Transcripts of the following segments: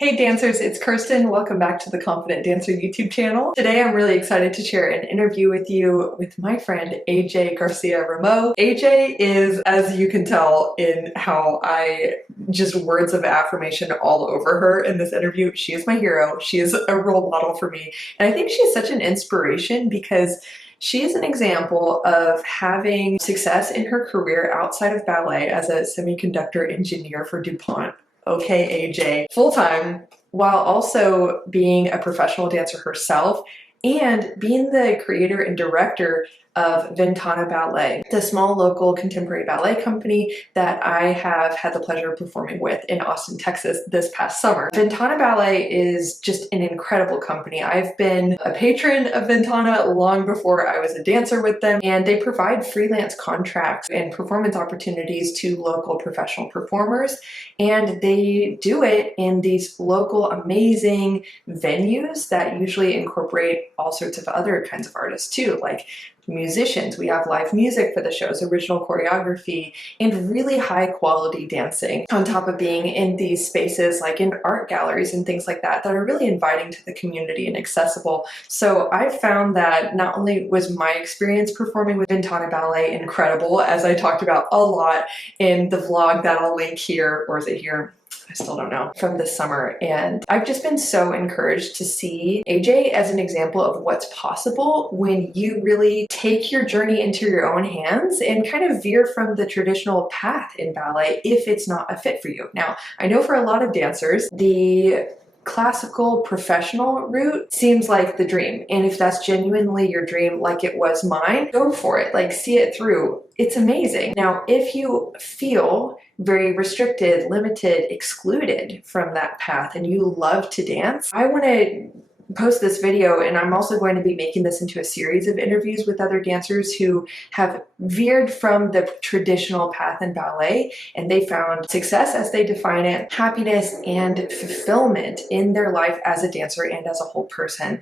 Hey dancers, it's Kirsten. Welcome back to the Confident Dancer YouTube channel. Today I'm really excited to share an interview with you with my friend AJ Garcia-Rameau. AJ is, as you can tell in how I just words of affirmation all over her in this interview, she is my hero. She is a role model for me. And I think she's such an inspiration because she is an example of having success in her career outside of ballet as a semiconductor engineer for DuPont. Okay, AJ, full-time, while also being a professional dancer herself and being the creator and director of Ventana Ballet, the small local contemporary ballet company that I have had the pleasure of performing with in Austin, Texas this past summer. Ventana Ballet is just an incredible company. I've been a patron of Ventana long before I was a dancer with them, and they provide freelance contracts and performance opportunities to local professional performers, and they do it in these local amazing venues that usually incorporate all sorts of other kinds of artists too, like musicians. We have live music for the shows, original choreography, and really high quality dancing, on top of being in these spaces like in art galleries and things like that are really inviting to the community and accessible. So I found that not only was my experience performing with Ventana Ballet incredible, as I talked about a lot in the vlog that I'll link here, or is it here? I still don't know, from this summer. And I've just been so encouraged to see AJ as an example of what's possible when you really take your journey into your own hands and kind of veer from the traditional path in ballet if it's not a fit for you. Now, I know for a lot of dancers, the classical professional route seems like the dream. And if that's genuinely your dream, like it was mine, go for it, like see it through. It's amazing. Now, if you feel very restricted, limited, excluded from that path and you love to dance, I want to post this video, and I'm also going to be making this into a series of interviews with other dancers who have veered from the traditional path in ballet, and they found success as they define it, happiness and fulfillment in their life as a dancer and as a whole person.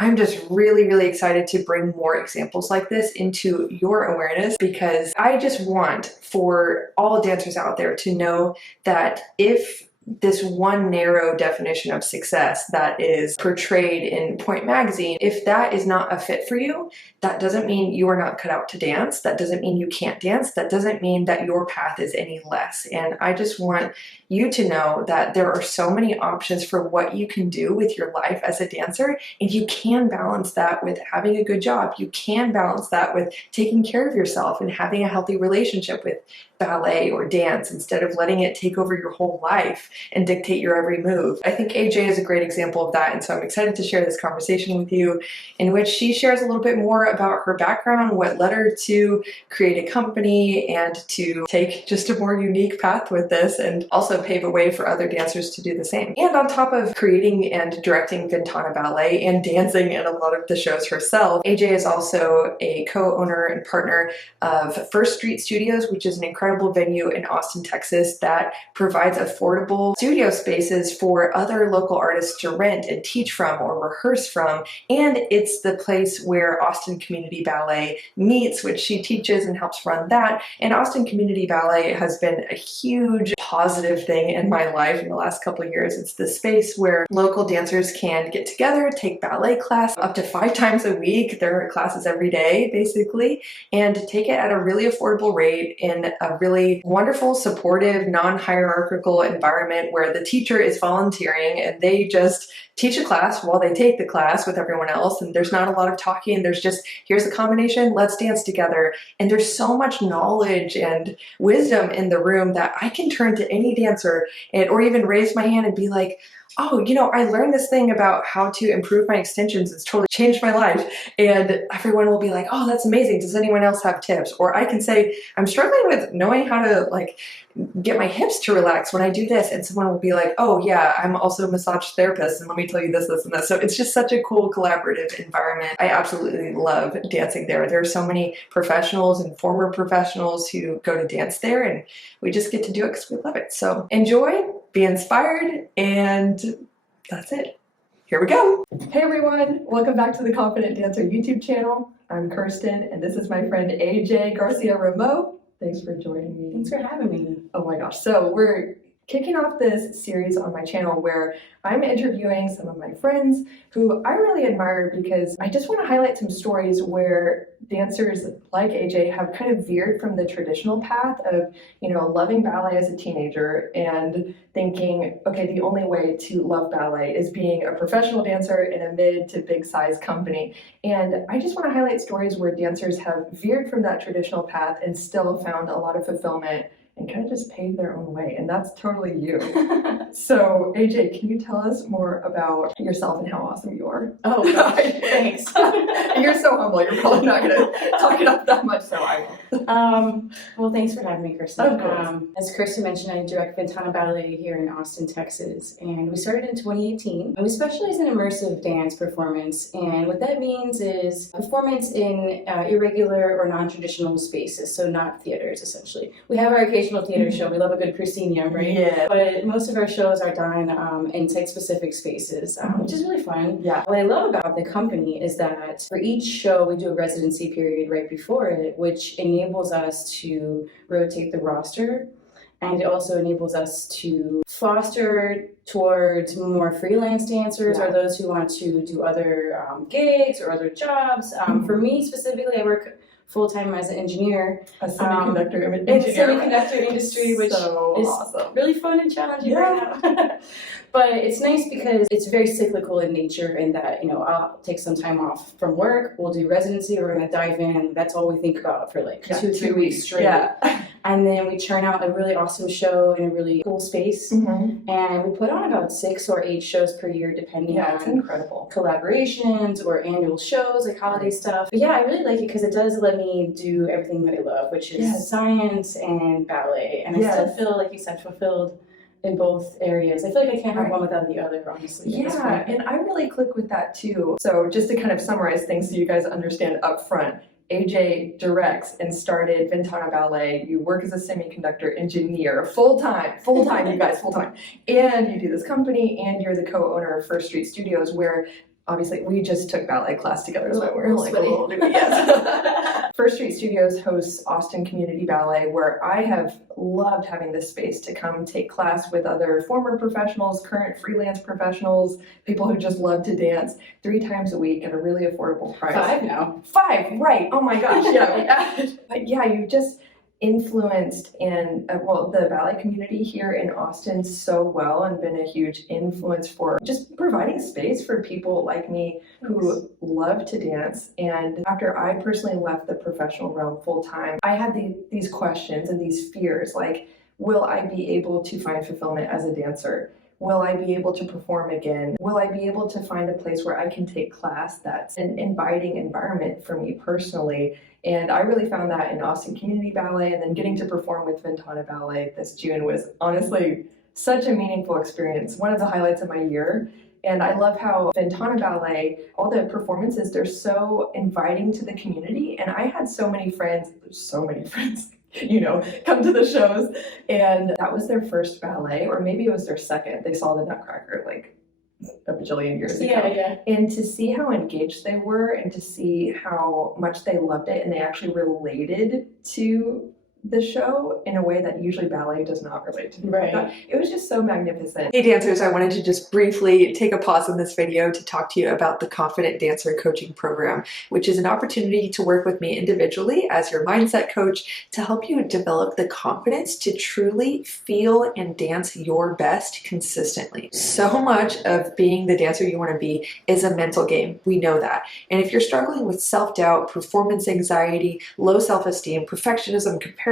I'm just really, really excited to bring more examples like this into your awareness, because I just want for all dancers out there to know that if this one narrow definition of success that is portrayed in Point Magazine, if that is not a fit for you, that doesn't mean you are not cut out to dance. That doesn't mean you can't dance. That doesn't mean that your path is any less. And I just want you to know that there are so many options for what you can do with your life as a dancer, and you can balance that with having a good job. You can balance that with taking care of yourself and having a healthy relationship with ballet or dance instead of letting it take over your whole life and dictate your every move. I think AJ is a great example of that, and so I'm excited to share this conversation with you, in which she shares a little bit more about her background, what led her to create a company and to take just a more unique path with this, and also pave a way for other dancers to do the same. And on top of creating and directing Ventana Ballet and dancing in a lot of the shows herself, AJ is also a co-owner and partner of First Street Studios, which is an incredible venue in Austin, Texas that provides affordable studio spaces for other local artists to rent and teach from or rehearse from. And it's the place where Austin Community Ballet meets, which she teaches and helps run that. And Austin Community Ballet has been a huge positive thing in my life in the last couple of years. It's the space where local dancers can get together, take ballet class up to 5 times a week. There are classes every day, basically, and take it at a really affordable rate in a really wonderful, supportive, non-hierarchical environment where the teacher is volunteering and they just teach a class while they take the class with everyone else, and there's not a lot of talking. There's just, here's a combination, let's dance together. And there's so much knowledge and wisdom in the room that I can turn to any dancer or even raise my hand and be like, oh, you know, I learned this thing about how to improve my extensions. It's totally changed my life. And everyone will be like, oh, that's amazing. Does anyone else have tips? Or I can say, I'm struggling with knowing how to like get my hips to relax when I do this. And someone will be like, oh yeah, I'm also a massage therapist, and let me tell you this, this, and this. So it's just such a cool collaborative environment. I absolutely love dancing there. There are so many professionals and former professionals who go to dance there, and we just get to do it because we love it. So enjoy, be inspired, and that's it. Here we go. Hey everyone, welcome back to the Confident Dancer YouTube channel. I'm Kirsten, and this is my friend AJ Garcia-Rameau. Thanks for joining me. Thanks for having me. Oh my gosh, so we're kicking off this series on my channel where I'm interviewing some of my friends who I really admire because I just want to highlight some stories where dancers like AJ have kind of veered from the traditional path of, loving ballet as a teenager and thinking, okay, the only way to love ballet is being a professional dancer in a mid to big size company. And I just want to highlight stories where dancers have veered from that traditional path and still found a lot of fulfillment and kind of just pave their own way. And that's totally you. So AJ, can you tell us more about yourself and how awesome you are? Oh, gosh, thanks. You're so humble. You're probably not going to talk it up that much, so I will. Well, thanks for having me, Kirsten. Of course. As Kirsten mentioned, I direct Ventana Ballet here in Austin, Texas, and we started in 2018. And we specialize in immersive dance performance, and what that means is performance in irregular or non-traditional spaces, so not theaters, essentially. We have our occasional theater show. We love a good proscenium, right? Yeah. But most of our shows are done in site-specific spaces, which is really fun. Yeah. What I love about the company is that for each show, we do a residency period right before it, which enables us to rotate the roster. And it also enables us to foster towards more freelance dancers or those who want to do other gigs or other jobs. For me specifically, I work full-time as an engineer. A semiconductor engineer. In the semiconductor industry, which so is awesome. Really fun and challenging right now. But it's nice because it's very cyclical in nature in that, I'll take some time off from work, we'll do residency, we're going to dive in. That's all we think about for like 2 weeks straight. Yeah. And then we churn out a really awesome show in a really cool space. And we put on about 6 or 8 shows per year, depending on it's incredible. Collaborations or annual shows, like holiday stuff. But yeah, I really like it because it does let me do everything that I love, which is science and ballet. And I still feel, like you said, fulfilled in both areas. I feel like I can't have one without the other, honestly. Yeah, and I really click with that too. So just to kind of summarize things so you guys understand up front, AJ directs and started Ventana Ballet. You work as a semiconductor engineer, full-time, you guys, full-time. And you do this company, and you're the co-owner of First Street Studios, where obviously we just took ballet class together, so we're like a little newbie, yes. First Street Studios hosts Austin Community Ballet, where I have loved having this space to come take class with other former professionals, current freelance professionals, people who just love to dance 3 times a week at a really affordable price. 5 now. 5, right. Oh my gosh, yeah. But yeah, you just influenced in the ballet community here in Austin so well and been a huge influence for just providing space for people like me who love to dance. And after I personally left the professional realm full time, I had these questions and these fears like, will I be able to find fulfillment as a dancer? Will I be able to perform again? Will I be able to find a place where I can take class that's an inviting environment for me personally? And I really found that in Austin Community Ballet, and then getting to perform with Ventana Ballet this June was honestly such a meaningful experience, one of the highlights of my year. And I love how Ventana Ballet, all the performances, they're so inviting to the community. And I had so many friends, come to the shows, and that was their first ballet, or maybe it was their second. They saw the Nutcracker like a bajillion years ago. Yeah. And to see how engaged they were and to see how much they loved it and they actually related to the show in a way that usually ballet does not relate to. Right. It was just so magnificent. Hey dancers, I wanted to just briefly take a pause in this video to talk to you about the Confident Dancer Coaching Program, which is an opportunity to work with me individually as your mindset coach to help you develop the confidence to truly feel and dance your best consistently. So much of being the dancer you want to be is a mental game. We know that. And if you're struggling with self-doubt, performance anxiety, low self-esteem, perfectionism, comparison,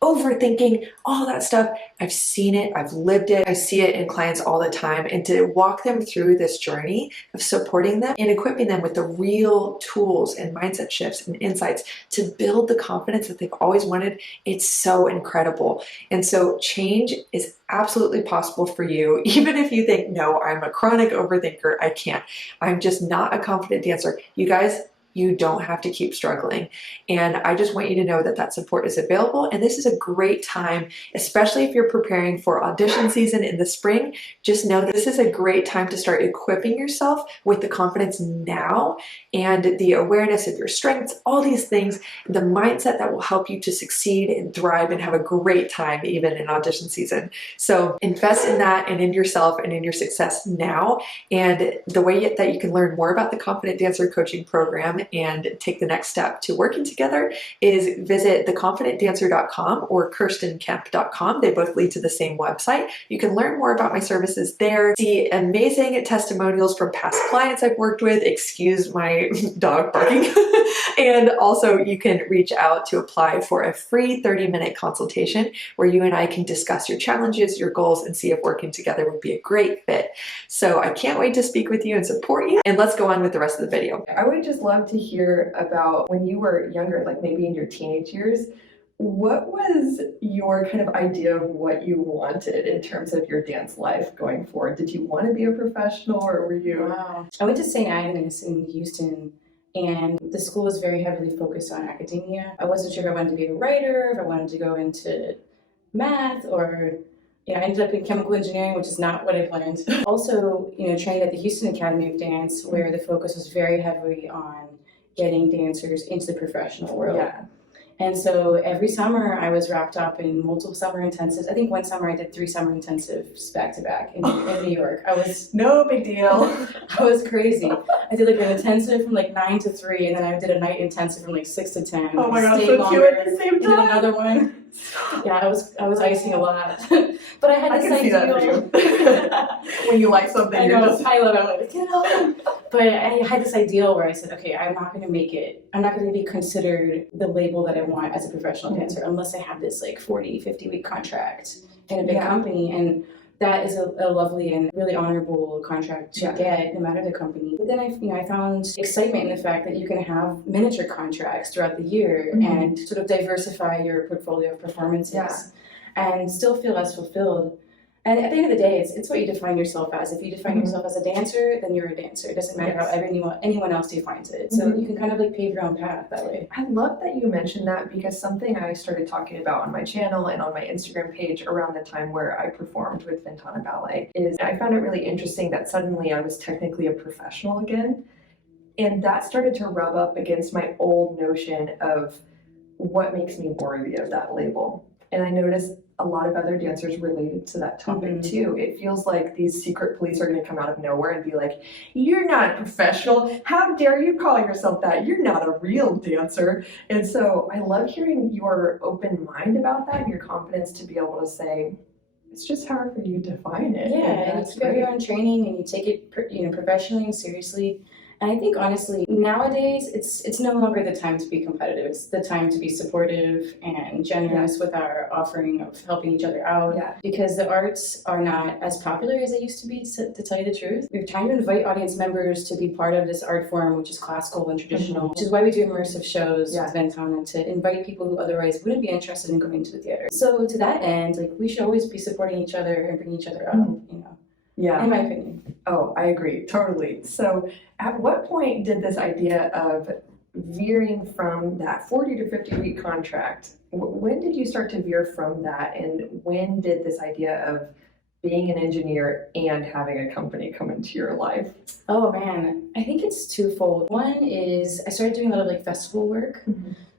overthinking, all that stuff, I've seen it, I've lived it, I see it in clients all the time. And to walk them through this journey of supporting them and equipping them with the real tools and mindset shifts and insights to build the confidence that they've always wanted, it's so incredible. And so change is absolutely possible for you, even if you think, no, I'm a chronic overthinker, I can't. I'm just not a confident dancer. You guys, you don't have to keep struggling. And I just want you to know that that support is available. And this is a great time, especially if you're preparing for audition season in the spring. Just know that this is a great time to start equipping yourself with the confidence now and the awareness of your strengths, all these things, the mindset that will help you to succeed and thrive and have a great time even in audition season. So invest in that and in yourself and in your success now. And the way that you can learn more about the Confident Dancer Coaching Program and take the next step to working together is visit theconfidentdancer.com or kirstenkemp.com. They both lead to the same website. You can learn more about my services there, see amazing testimonials from past clients I've worked with, excuse my dog barking, and also you can reach out to apply for a free 30-minute consultation where you and I can discuss your challenges, your goals, and see if working together would be a great fit. So I can't wait to speak with you and support you, and let's go on with the rest of the video. I would just love to hear about when you were younger, like maybe in your teenage years. What was your kind of idea of what you wanted in terms of your dance life going forward? Did you want to be a professional, or were you? Wow. I went to St. Agnes in Houston, and the school was very heavily focused on academia. I wasn't sure if I wanted to be a writer, if I wanted to go into math, or I ended up in chemical engineering, which is not what I planned. Also, trained at the Houston Academy of Dance, where the focus was very heavily on getting dancers into the professional world. Yeah. And so every summer I was wrapped up in multiple summer intensives. I think one summer I did 3 summer intensives back to back in New York. I was no big deal. I was crazy. I did like an intensive from like 9 to 3, and then I did a night intensive from like 6 to 10. Oh my gosh, stayed so longer, cute at the same and then time. another one. Yeah, I was icing a lot. But I had I this can see that for you. When you like something, I you're know, just I love it. I'm like, get on. But I had this ideal where I said, okay, I'm not going to make it. I'm not going to be considered the label that I want as a professional dancer unless I have this like 40, 50-week contract in a big company. And that is a lovely and really honorable contract to get, no matter the company. But then I found excitement in the fact that you can have miniature contracts throughout the year and sort of diversify your portfolio of performances and still feel as fulfilled. And at the end of the day, it's what you define yourself as. If you define yourself as a dancer, then you're a dancer. It doesn't matter how anyone else defines it. So you can kind of like pave your own path that way. I love that you mentioned that, because something I started talking about on my channel and on my Instagram page around the time where I performed with Ventana Ballet is I found it really interesting that suddenly I was technically a professional again. And that started to rub up against my old notion of what makes me worthy of that label. And I noticed a lot of other dancers related to that topic too. It feels like these secret police are going to come out of nowhere and be like, you're not a professional. How dare you call yourself that? You're not a real dancer. And so I love hearing your open mind about that and your confidence to be able to say, it's just hard for you to define it. Yeah, and you get your own training and you take it professionally and seriously. And I think honestly, nowadays it's no longer the time to be competitive. It's the time to be supportive and generous with our offering of helping each other out. Yeah. Because the arts are not as popular as they used to be, to tell you the truth. We're trying to invite audience members to be part of this art form, which is classical and traditional, which is why we do immersive shows with Ventana, to invite people who otherwise wouldn't be interested in going to the theater. So to that end, like, we should always be supporting each other and bringing each other up, Yeah. in my opinion. Oh, I agree. Totally. So at what point did this idea of veering from that 40 to 50 week contract, when did you start to veer from that? And when did this idea of being an engineer and having a company come into your life? Oh man, I think it's twofold. One is I started doing a lot of like festival work.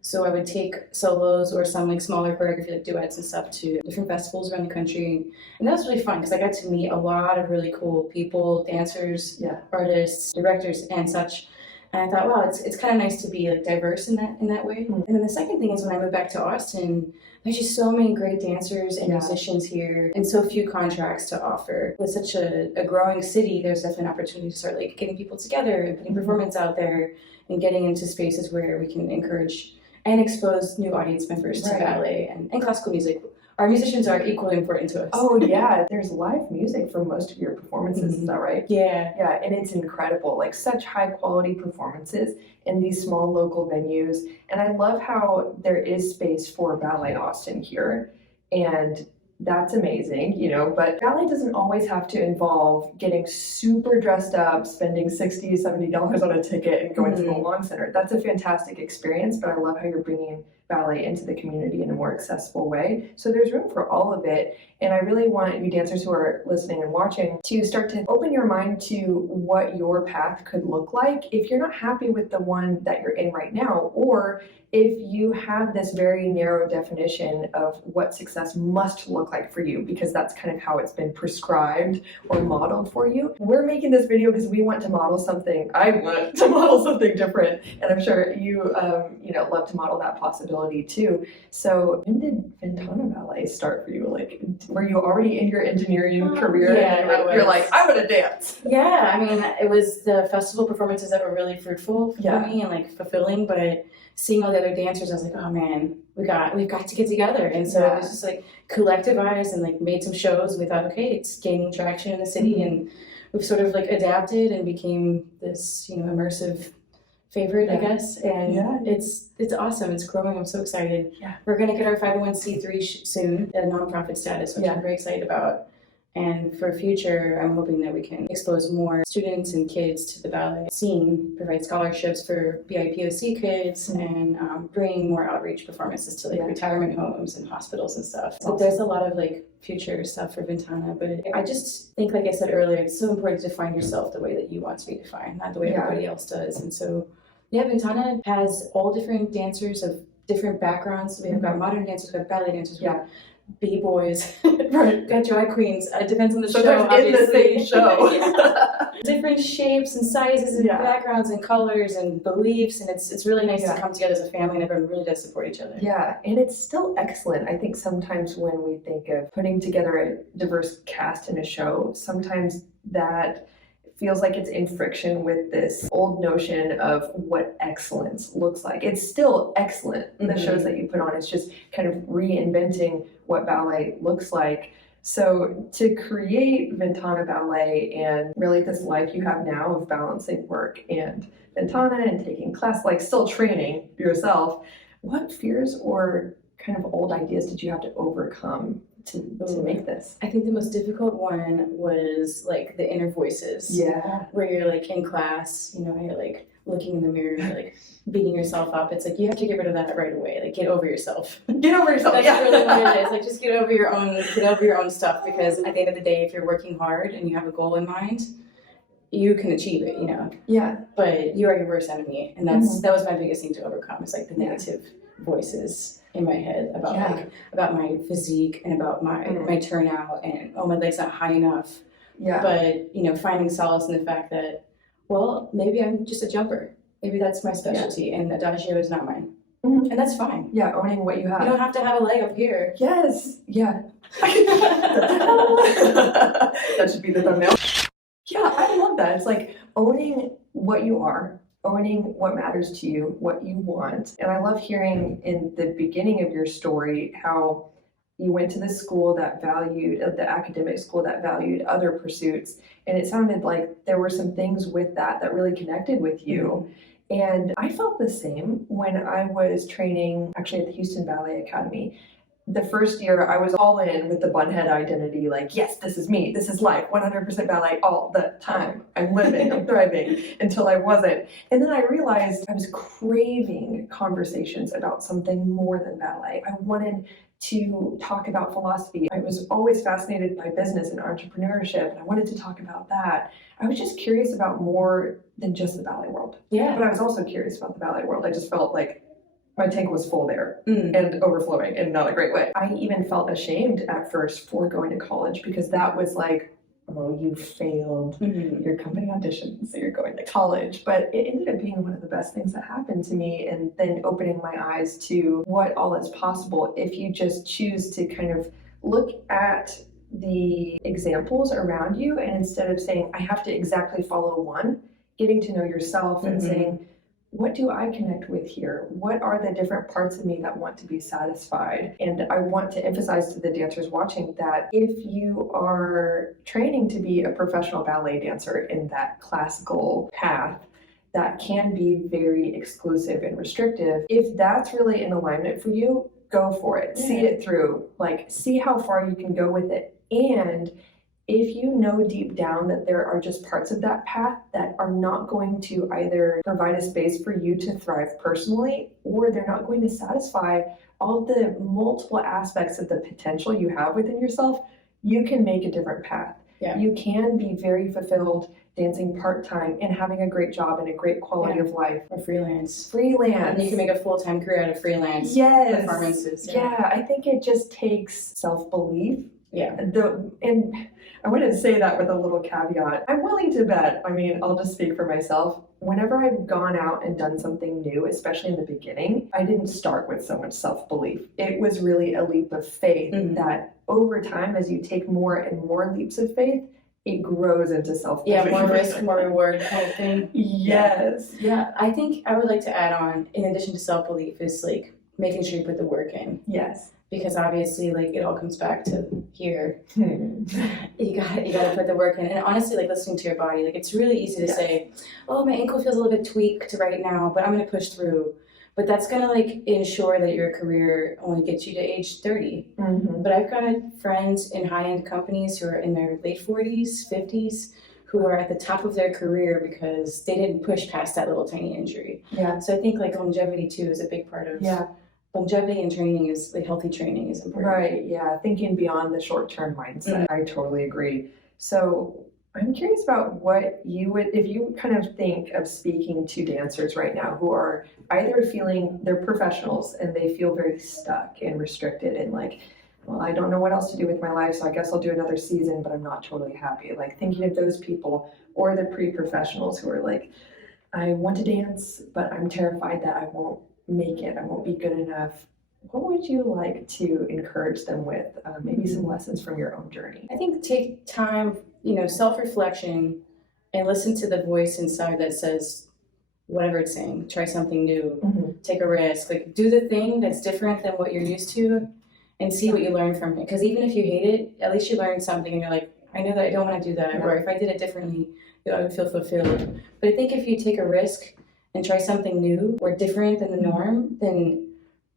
So I would take solos or some like smaller choreography, like duets and stuff, to different festivals around the country. And that was really fun because I got to meet a lot of really cool people, dancers, artists, directors, and such. And I thought, wow, it's kind of nice to be like diverse in that way. And then the second thing is when I moved back to Austin, there's just so many great dancers and musicians here and so few contracts to offer. With such a growing city, there's definitely an opportunity to start like getting people together and putting performance out there and getting into spaces where we can encourage and expose new audience members to ballet and classical music. Our musicians are equally important to us. Oh yeah, there's live music for most of your performances, is that right? Yeah. Yeah, and it's incredible, like such high quality performances in these small local venues. And I love how there is space for Ballet Austin here. And that's amazing, you know, but ballet doesn't always have to involve getting super dressed up, spending $60, $70 on a ticket and going to the Long Center. That's a fantastic experience, but I love how you're bringing ballet into the community in a more accessible way. So there's room for all of it. And I really want you dancers who are listening and watching to start to open your mind to what your path could look like if you're not happy with the one that you're in right now, or if you have this very narrow definition of what success must look like for you, because that's kind of how it's been prescribed or modeled for you. We're making this video because we want to model something. I want to model something different, and I'm sure you, love to model that possibility too. So when did Ventana Ballet start for you? Like, were you already in your engineering career? Yeah, and you're like, I want to dance. Yeah, I mean, it was the festival performances that were really fruitful for me and like fulfilling, but seeing all the other dancers, I was like, oh man, we've got to get together. And so it was just like collectivized and like made some shows. And we thought, okay, it's gaining traction in the city, and we've sort of like adapted and became this, immersive favorite, I guess. And it's awesome. It's growing. I'm so excited. Yeah. We're gonna get our 501c3 soon, a nonprofit status, which I'm very excited about. And for future, I'm hoping that we can expose more students and kids to the ballet scene, provide scholarships for BIPOC kids, and bring more outreach performances to like retirement homes and hospitals and stuff. So there's a lot of like future stuff for Ventana, but I just think, like I said earlier, it's so important to define yourself the way that you want to be defined, not the way everybody else does. And so, Ventana has all different dancers of different backgrounds. We've got modern dancers, we've got ballet dancers, we've got B-boys, got drag queens. It depends on the show, obviously. In the same show. Different shapes and sizes and backgrounds and colors and beliefs, and it's really nice to come together as a family, and everyone really does support each other. Yeah, and it's still excellent. I think sometimes when we think of putting together a diverse cast in a show, sometimes that feels like it's in friction with this old notion of what excellence looks like. It's still excellent, the shows that you put on. It's just kind of reinventing what ballet looks like. So to create Ventana Ballet and really this life you have now of balancing work and Ventana and taking class, like still training yourself, what fears or kind of old ideas did you have to overcome to make this? I think the most difficult one was like the inner voices. Yeah. Where you're like in class, you're like looking in the mirror, you're like beating yourself up. It's like you have to get rid of that right away. Like get over yourself. Get over yourself. That's really what it is. Like just get over your own stuff, because at the end of the day, if you're working hard and you have a goal in mind, you can achieve it, Yeah. But you are your worst enemy. And that was my biggest thing to overcome, is like the negative voices in my head about my physique and about my turnout, and my leg's not high enough. Yeah. But finding solace in the fact that, well, maybe I'm just a jumper. Maybe that's my specialty, and adagio is not mine. And that's fine. Yeah, owning what you have. You don't have to have a leg up here. Yes. Yeah. That should be the thumbnail. Yeah, I love that. It's like owning what you are, owning what matters to you, what you want. And I love hearing in the beginning of your story how you went to the school that valued, the academic school that valued other pursuits. And it sounded like there were some things with that really connected with you. And I felt the same when I was training actually at the Houston Ballet Academy. The first year I was all in with the bunhead identity, like, yes, this is me, this is life, 100% ballet all the time. I'm living, I'm thriving, until I wasn't. And then I realized I was craving conversations about something more than ballet. I wanted to talk about philosophy. I was always fascinated by business and entrepreneurship, and I wanted to talk about that. I was just curious about more than just the ballet world. Yeah. But I was also curious about the ballet world. I just felt like my tank was full there and overflowing in not a great way. I even felt ashamed at first for going to college, because that was like, oh, you failed your company audition, so you're going to college. But it ended up being one of the best things that happened to me, and then opening my eyes to what all is possible if you just choose to kind of look at the examples around you, and instead of saying, I have to exactly follow one, getting to know yourself and saying, what do I connect with here? What are the different parts of me that want to be satisfied? And I want to emphasize to the dancers watching that if you are training to be a professional ballet dancer in that classical path, that can be very exclusive and restrictive. If that's really in alignment for you, go for it. See it through. Like, see how far you can go with it. And if you know deep down that there are just parts of that path that are not going to either provide a space for you to thrive personally, or they're not going to satisfy all the multiple aspects of the potential you have within yourself, you can make a different path. Yeah. You can be very fulfilled dancing part-time and having a great job and a great quality of life. Or freelance. Freelance. And you can make a full-time career out of freelance performances. Yeah, I think it just takes self-belief. Yeah. And I want to say that with a little caveat. I'm willing to bet, I mean, I'll just speak for myself. Whenever I've gone out and done something new, especially in the beginning, I didn't start with so much self-belief. It was really a leap of faith that over time, as you take more and more leaps of faith, it grows into self-belief. Yeah, more risk, more reward kind of thing. Yes. Yeah. I think I would like to add on, in addition to self-belief, is like making sure you put the work in. Yes. Because obviously, like, it all comes back to here. You gotta put the work in. And honestly, like, listening to your body, like, it's really easy to say, oh, my ankle feels a little bit tweaked right now, but I'm gonna push through. But that's gonna, like, ensure that your career only gets you to age 30. But I've got friends in high-end companies who are in their late 40s, 50s, who are at the top of their career because they didn't push past that little tiny injury. Yeah. So I think, like, longevity too is a big part of longevity, and training is, like, healthy training is important. Right, yeah, thinking beyond the short-term mindset. I totally agree. So I'm curious about what you would, if you kind of think of speaking to dancers right now who are either feeling they're professionals and they feel very stuck and restricted and like, well, I don't know what else to do with my life, so I guess I'll do another season, but I'm not totally happy. Like, thinking of those people, or the pre-professionals who are like, I want to dance, but I'm terrified that I won't make it, I won't be good enough. What would you like to encourage them with? Maybe some lessons from your own journey. I think take time, self-reflection, and listen to the voice inside that says whatever it's saying. Try something new, take a risk, like, do the thing that's different than what you're used to, and see what you learn from it. Because even if you hate it, at least you learned something, and you're like, I know that I don't want to do that, or if I did it differently, I would feel fulfilled. But I think if you take a risk and try something new or different than the norm, then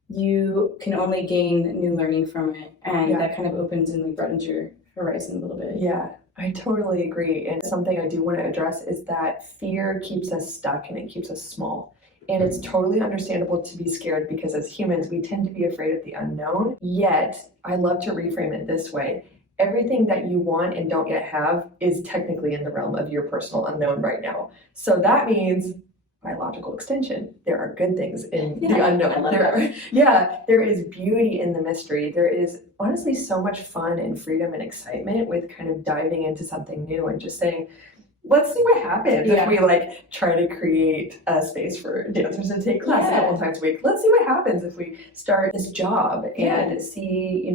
you can only gain new learning from it, and that kind of opens and, like, broadens your horizon a little bit. Yeah, I totally agree. And something I do want to address is that fear keeps us stuck and it keeps us small. And it's totally understandable to be scared because as humans, we tend to be afraid of the unknown. Yet, I love to reframe it this way. Everything that you want and don't yet have is technically in the realm of your personal unknown right now. So that means, by logical extension, there are good things in the unknown. There is beauty in the mystery. There is honestly so much fun and freedom and excitement with kind of diving into something new and just saying, let's see what happens if we like try to create a space for dancers to take class a couple times a week. Let's see what happens if we start this job and see,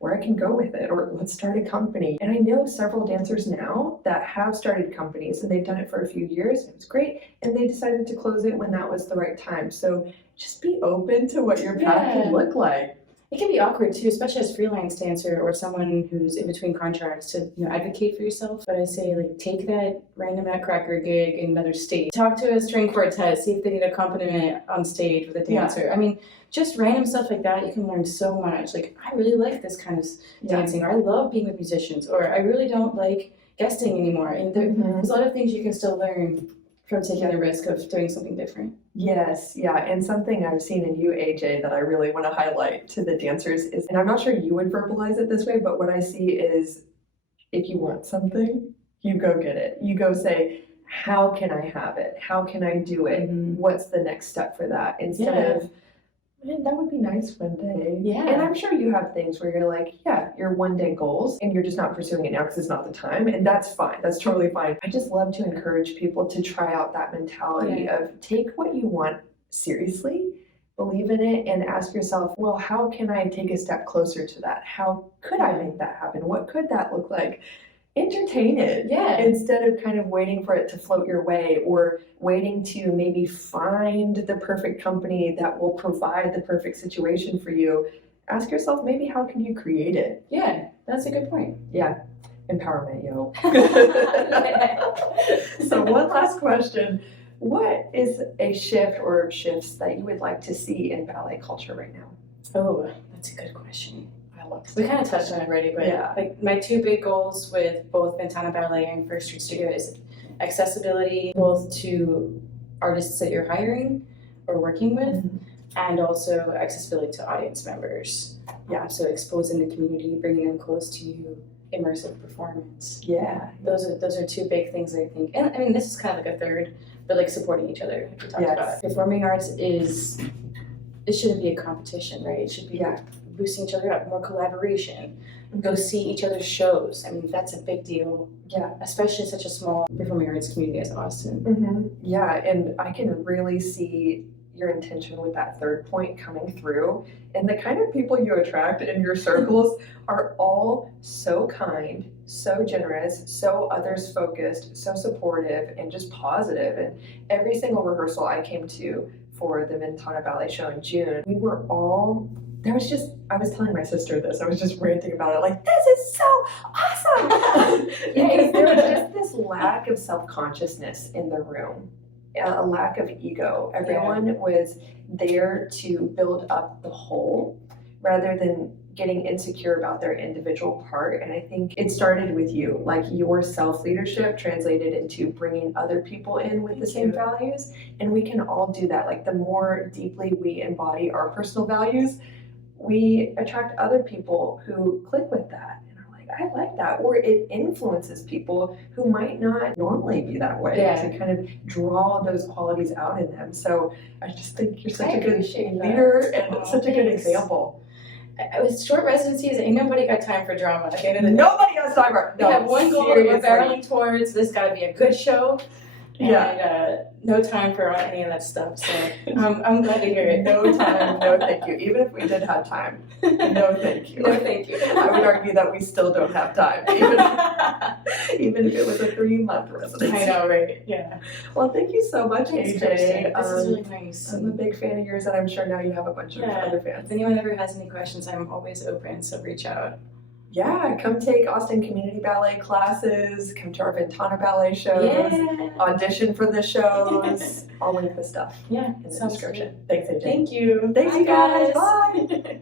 where I can go with it, or let's start a company. And I know several dancers now that have started companies and they've done it for a few years. It was great. And they decided to close it when that was the right time. So just be open to what your path can look like. It can be awkward too, especially as a freelance dancer or someone who's in between contracts, to advocate for yourself. But I say, like, take that random Nutcracker gig in another state. Talk to a string quartet, see if they need accompaniment on stage with a dancer. Yeah. I mean, just random stuff like that, you can learn so much. Like, I really like this kind of dancing, or I love being with musicians, or I really don't like guesting anymore. And there's a lot of things you can still learn from taking the risk of doing something different. Yes, and something I've seen in you, AJ, that I really want to highlight to the dancers is, and I'm not sure you would verbalize it this way, but what I see is, if you want something, you go get it. You go say, how can I have it? How can I do it? What's the next step for that? Instead of, man, that would be nice one day. Yeah. And I'm sure you have things where you're like, your one day goals, and you're just not pursuing it now because it's not the time. And that's fine. That's totally fine. I just love to encourage people to try out that mentality of take what you want seriously, believe in it, and ask yourself, well, how can I take a step closer to that? How could I make that happen? What could that look like? Entertain it. Instead of kind of waiting for it to float your way, or waiting to maybe find the perfect company that will provide the perfect situation for you. Ask yourself, maybe how can you create it? Yeah, that's a good point. Yeah. Empowerment, yo. So one last question. What is a shift or shifts that you would like to see in ballet culture right now? Oh, that's a good question. I love We kind of touched on it already, but Yeah. like my two big goals with both Ventana Ballet and First Street Studio is accessibility both to artists that you're hiring or working with, and also accessibility to audience members. Yeah. So exposing the community, bringing them close to you, immersive performance. Yeah. Those are two big things I think. And I mean, this is kind of like a third, but like supporting each other, like we talked about. Performing arts it shouldn't be a competition, right? It should be boosting each other up, more collaboration. Go see each other's shows. I mean, that's a big deal. Yeah. Especially in such a small performing arts community as Austin. Yeah, and I can really see your intention with that third point coming through. And the kind of people you attract in your circles are all so kind, so generous, so others focused, so supportive, and just positive. And every single rehearsal I came to for the Ventana Ballet show in June, we were all, I was telling my sister this, I was just ranting about it, like, this is so awesome! Because there was just this lack of self-consciousness in the room, a lack of ego. Everyone was there to build up the whole rather than getting insecure about their individual part. And I think it started with you, like your self-leadership translated into bringing other people in with the same values. And we can all do that. Like the more deeply we embody our personal values, we attract other people who click with that. And are like, I like that. Or it influences people who might not normally be that way to kind of draw those qualities out in them. So I just think you're such a good leader and such a good example. With short residencies, ain't nobody got time for drama. At the end of the day, nobody has time for we have one goal that we're barreling towards. This got to be a good show. And no time for any of that stuff. So I'm glad to hear it. No time, no thank you. Even if we did have time, no thank you. No thank you. I would argue that we still don't have time, even if it was a 3-month residency. I know, right? Yeah. Well, thank you so much, AJ. This is really nice. I'm a big fan of yours, and I'm sure now you have a bunch of other fans. If anyone ever has any questions, I'm always open, so reach out. Yeah, come take Austin Community Ballet classes, come to our Ventana Ballet shows, audition for the shows. I'll link the stuff in the description. Thanks, AJ. Thank you. Thanks, you guys. Bye.